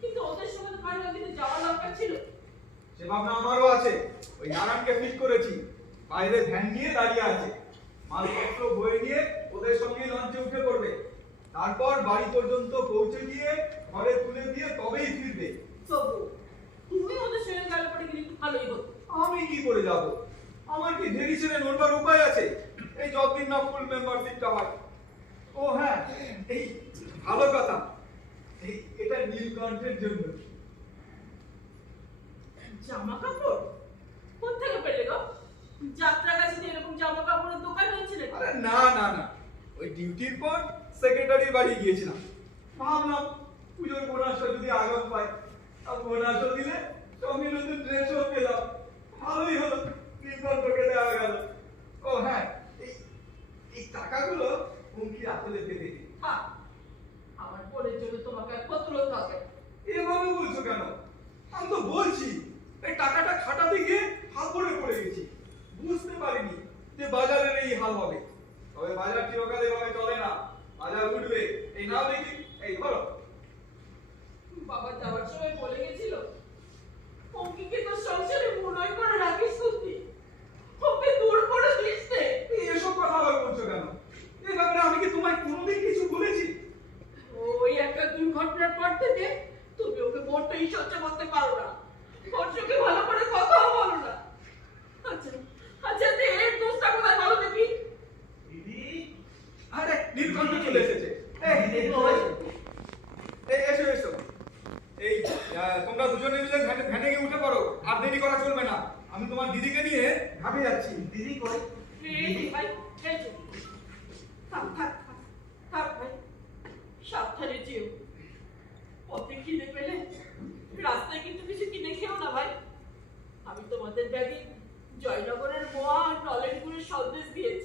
কিন্তু ওদের সঙ্গে তো কারও একদিন যাওয়া দরকার ছিল। সে ভাবনা আমারও আছে। ওই নারায়ণকে ফিট করেছি। বাইরে ধ্যান নিয়ে দাঁড়িয়ে আছে। মালপত্র বয়ে নিয়ে ওদের সঙ্গে লঞ্চে উঠে পড়বে। তারপর বাড়ি পর্যন্ত পৌঁছে গিয়ে ঘরে তুলে দিয়ে তবেই ফিরবে। তবু তুমি ওদের সঙ্গে গেলে কিন্তু একটু ভালোই হতো। আমি কি করে যাব? আমার কি দেরি ছেড়ে নড়বার উপায় আছে? এই যতদিন না ফুল মেম্বারশিপটা হয়। ও হ্যাঁ এই ভালো কথা। এই নীলকণ্ঠের জন্য। জামা কাপড় পেলে গো? যাত্রা কাছে এরকম জামা কাপড়ের দোকান হয়েছে নাকি? আরে না না না। ওই ডিউটির পর সেক্রেটারির বাড়ি গিয়েছিলাম। ভাবলাম পুজোর বোনাসটা যদি আগাম পাই আর বোনাসও দিলে সঙ্গে নতুন ড্রেসও পেলাম। ভালোই হলো নীলকণ্ঠকে দেওয়া গেল। ও হ্যাঁ এই টাকাগুলো হুমকি আসলে পেতে দিই হ্যাঁ বোনের জন্য তোমাকে আর হবে এভাবে বলছো কেন? আমি তো বলছি, এই টাকাটা খাটাতে গিয়ে ধরে পড়ে গেছি। বুঝতে পারিনি যে বাজারের এই হাল হবে। তবে বাজার চিরকাল এভাবে চলে না। বাজার উঠবে, এই না দেখি। থেকে তুমি ওকে মোটেই সহ্য করতে পারো না। ওর ভালো করে কথাও বলো না। আচ্ছা আচ্ছা এর দোষটা কোথায় বলো দেখি। দিদি? আরে নীলকণ্ঠ চলে এসেছে। এই এসো এসো। এই তোমরা দুজনে মিলে ভ্যানে গিয়ে উঠে পড়ো। আর দেরি করা চলবে না। আমি তোমার দিদিকে নিয়ে ঘামে যাচ্ছি। দিদি কই? ভাই থাক থাক থাক ভাই সাবধানে যেও। how this behavior